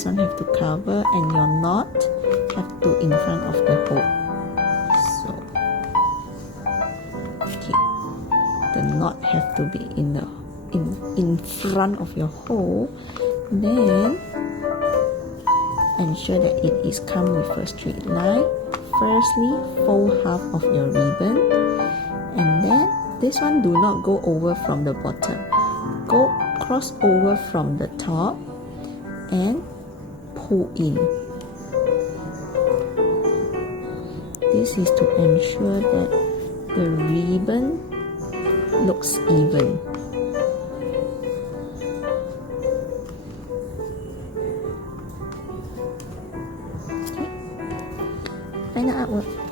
this one have to cover and your knot have to in front of the hole. So, okay, the knot have to be in front of your hole. Then ensure that it is come with a straight line. Firstly, fold half of your ribbon, and then this one do not go over from the bottom. Go cross over from the top and pull in. This is to ensure that the ribbon looks even. Okay. Final artwork.